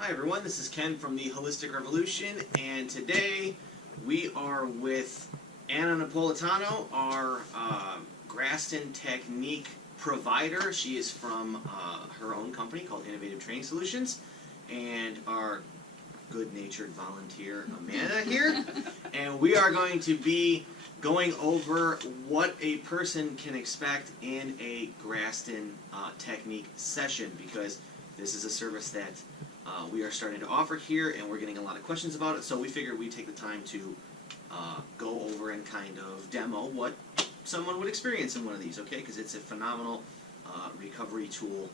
Hi everyone, this is Ken from the Wholistic Revolution, and today we are with Anna Napolitano, our Graston Technique provider. She is from her own company called Innovative Training Solutions, and our good-natured volunteer Amanda here, and we are going to be going over what a person can expect in a Graston Technique session, because this is a service that we are starting to offer here, and we're getting a lot of questions about it, so we figured we'd take the time to go over and kind of demo what someone would experience in one of these, okay? Because it's a phenomenal recovery tool,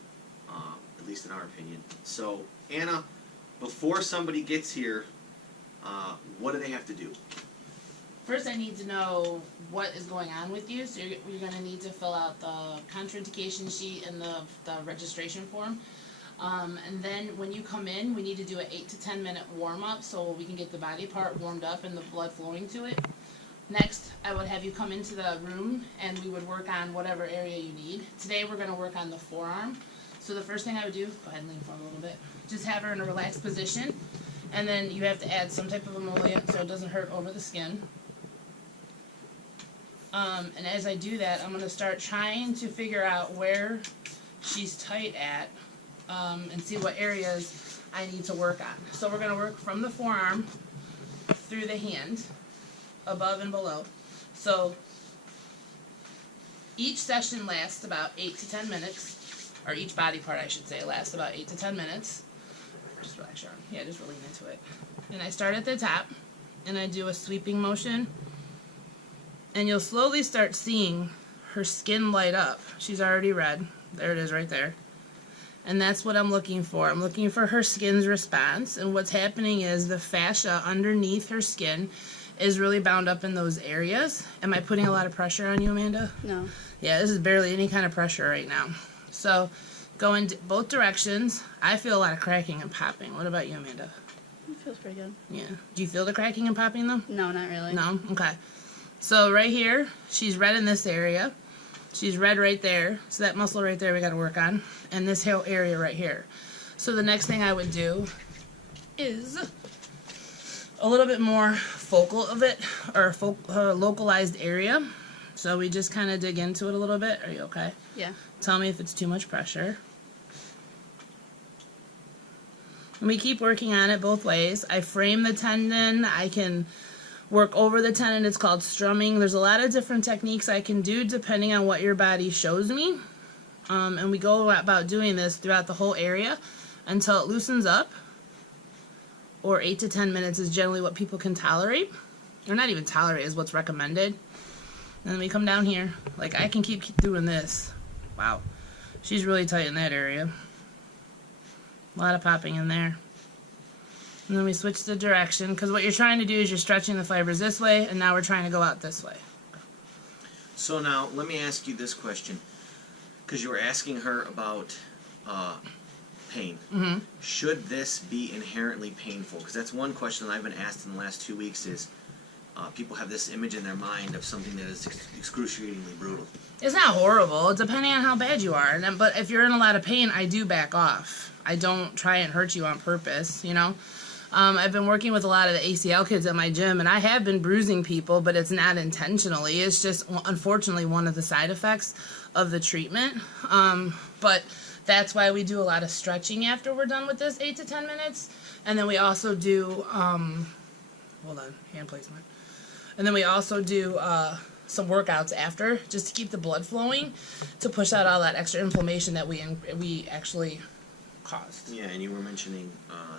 at least in our opinion. So, Anna, before somebody gets here, what do they have to do? First, I need to know what is going on with you, so you're going to need to fill out the contraindication sheet and the registration form. And then when you come in, we need to do an 8 to 10 minute warm-up so we can get the body part warmed up and the blood flowing to it. Next, I would have you come into the room and we would work on whatever area you need. Today we're going to work on the forearm. So the first thing I would do, go ahead and lean forward a little bit, just have her in a relaxed position, and then you have to add some type of emollient so it doesn't hurt over the skin. And as I do that, I'm going to start trying to figure out where she's tight at and see what areas I need to work on. So we're going to work from the forearm through the hand, above and below. So each session lasts about 8 to 10 minutes, or each body part I should say lasts about 8 to 10 minutes. Just relax your arm. Yeah, just really into it. And I start at the top, and I do a sweeping motion. And you'll slowly start seeing her skin light up. She's already red. There it is right there. And that's what I'm looking for. I'm looking for her skin's response. And what's happening is the fascia underneath her skin is really bound up in those areas. Am I putting a lot of pressure on you, Amanda? No. Yeah, this is barely any kind of pressure right now. So go in both directions. I feel a lot of cracking and popping. What about you, Amanda? It feels pretty good. Yeah. Do you feel the cracking and popping though? No, not really. No? Okay. So right here, she's red in this area. She's red right there. So that muscle right there we got to work on. And this whole area right here. So the next thing I would do is a little bit more focal of it, or localized area. So we just kind of dig into it a little bit. Are you okay? Yeah. Tell me if it's too much pressure. And we keep working on it both ways. I frame the tendon. I can work over the tendon. It's called strumming. There's a lot of different techniques I can do depending on what your body shows me. And we go about doing this throughout the whole area until it loosens up. Or 8 to 10 minutes is generally what people can tolerate. Or not even tolerate, is what's recommended. And then we come down here. Like, I can keep doing this. Wow. She's really tight in that area. A lot of popping in there. And then we switch the direction, because what you're trying to do is you're stretching the fibers this way, and now we're trying to go out this way. So now, let me ask you this question, because you were asking her about pain. Mm-hmm. Should this be inherently painful? Because that's one question that I've been asked in the last 2 weeks is, people have this image in their mind of something that is excruciatingly brutal. It's not horrible, depending on how bad you are. But if you're in a lot of pain, I do back off. I don't try and hurt you on purpose, you know? I've been working with a lot of the ACL kids at my gym, and I have been bruising people, but it's not intentionally. It's just, unfortunately, one of the side effects of the treatment. But that's why we do a lot of stretching after we're done with this 8 to 10 minutes. And then we also do, hold on, hand placement. And then we also do some workouts after, just to keep the blood flowing, to push out all that extra inflammation that we actually caused. Yeah, and you were mentioning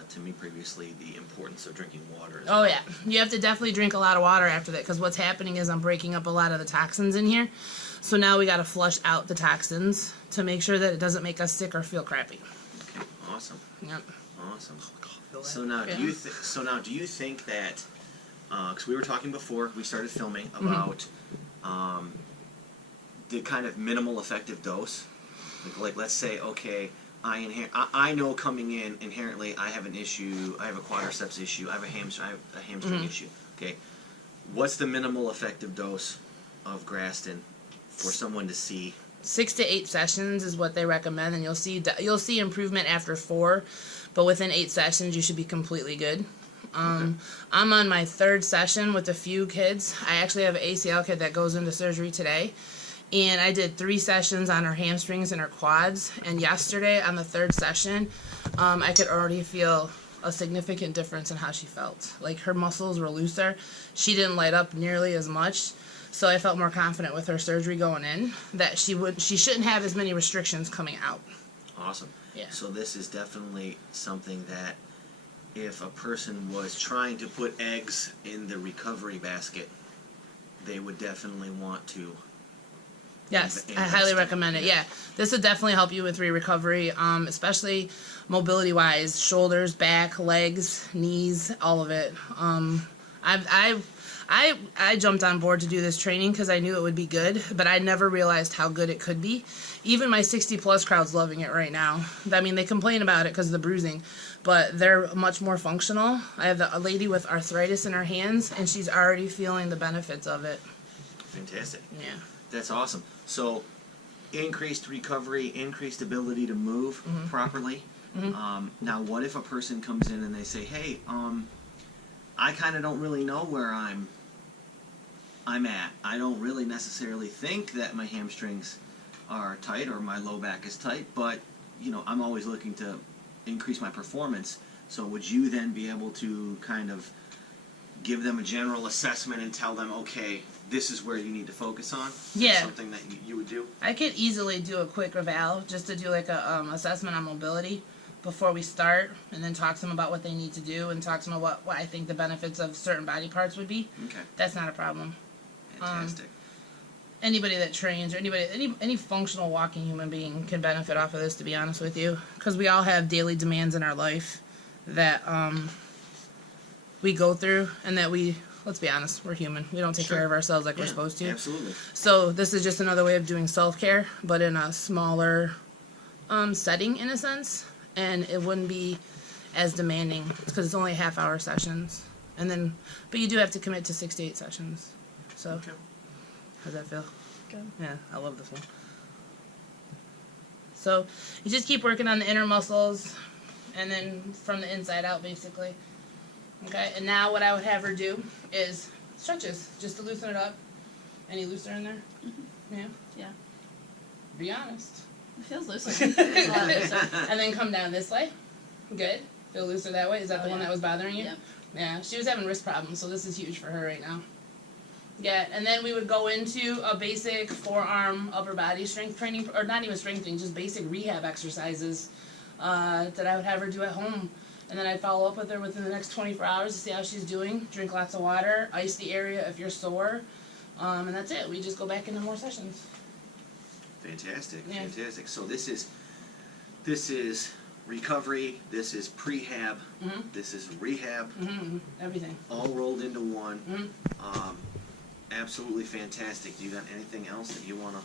to me previously the importance of drinking water as Oh well. yeah, you have to definitely drink a lot of water after that, because what's happening is I'm breaking up a lot of the toxins in here. So now we got to flush out the toxins to make sure that it doesn't make us sick or feel crappy. Okay, awesome. Yep. Awesome. So now, do you think that? Because we were talking before we started filming about the kind of minimal effective dose. Like let's say, okay, I know coming in inherently I have an issue, I have a quadriceps issue, I have a hamstring issue. Okay, what's the minimal effective dose of Graston for someone to see? 6 to 8 sessions is what they recommend, and you'll see improvement after 4. but within 8 sessions you should be completely good. I'm on my 3rd session with a few kids. I actually have an ACL kid that goes into surgery today, and I did 3 sessions on her hamstrings and her quads, and yesterday on the 3rd session I could already feel a significant difference in how she felt. Like, her muscles were looser. She didn't light up nearly as much, so I felt more confident with her surgery going in that she shouldn't have as many restrictions coming out. Awesome. Yeah. So this is definitely something that if a person was trying to put eggs in the recovery basket, they would definitely want to. Yes, I highly recommend it. Yeah, this would definitely help you with recovery, especially mobility-wise, shoulders, back, legs, knees, all of it. I jumped on board to do this training because I knew it would be good, but I never realized how good it could be. Even my 60-plus crowd's loving it right now. I mean, they complain about it because of the bruising, but they're much more functional. I have a lady with arthritis in her hands, and she's already feeling the benefits of it. Fantastic. Yeah. That's awesome. So, increased recovery, increased ability to move properly. Now, what if a person comes in and they say, "Hey, I kind of don't really know where I'm at. I don't really necessarily think that my hamstrings are tight or my low back is tight, but I'm always looking to increase my performance." So, would you then be able to kind of give them a general assessment and tell them, okay, this is where you need to focus on? Yeah. Something that you would do? I could easily do a quick eval just to do like a assessment on mobility before we start, and then talk to them about what they need to do and talk to them about what I think the benefits of certain body parts would be. Okay. That's not a problem. Fantastic. Anybody that trains or any functional walking human being can benefit off of this, to be honest with you, because we all have daily demands in our life that we go through, and that let's be honest, we're human. We don't take care of ourselves like we're supposed to. Absolutely. So this is just another way of doing self-care, but in a smaller setting, in a sense, and it wouldn't be as demanding because it's only half-hour sessions, but you do have to commit to 6 to 8 sessions. So, Okay. how's that feel? Good. Yeah, I love this one. So you just keep working on the inner muscles, and then from the inside out, basically. Okay, and now what I would have her do is stretches, just to loosen it up. Any looser in there? Yeah? Yeah. Be honest. It feels looser. It's a lot looser. And then come down this way. Good. Feel looser that way? Is that the one that was bothering you? Yep. Yeah, she was having wrist problems, so this is huge for her right now. Yeah, and then we would go into a basic forearm upper body strength training, or not even strength training, just basic rehab exercises that I would have her do at home. And then I'd follow up with her within the next 24 hours to see how she's doing. Drink lots of water, ice the area if you're sore, and that's it. We just go back into more sessions. Fantastic. Yeah. Fantastic. So this is recovery, this is prehab, this is rehab, Everything. all rolled into one. Absolutely fantastic. Do you got anything else that you want to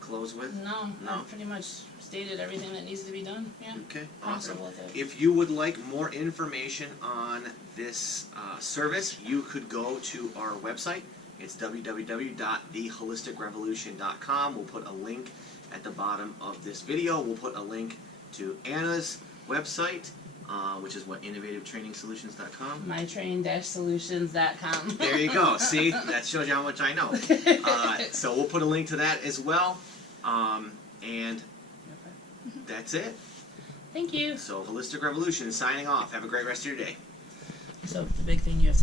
close with? No, No? I've pretty much stated everything that needs to be done. Yeah. Okay, awesome. Comfortable with it. If you would like more information on this service, you could go to our website. It's www.theholisticrevolution.com. We'll put a link at the bottom of this video. We'll put a link to Anna's website, which is what, innovativetrainingsolutions.com? mytrain-solutions.com. There you go. See, that shows you how much I know. So we'll put a link to that as well. And that's it. Thank you. So Holistic Revolution is signing off. Have a great rest of your day. So the big thing you have to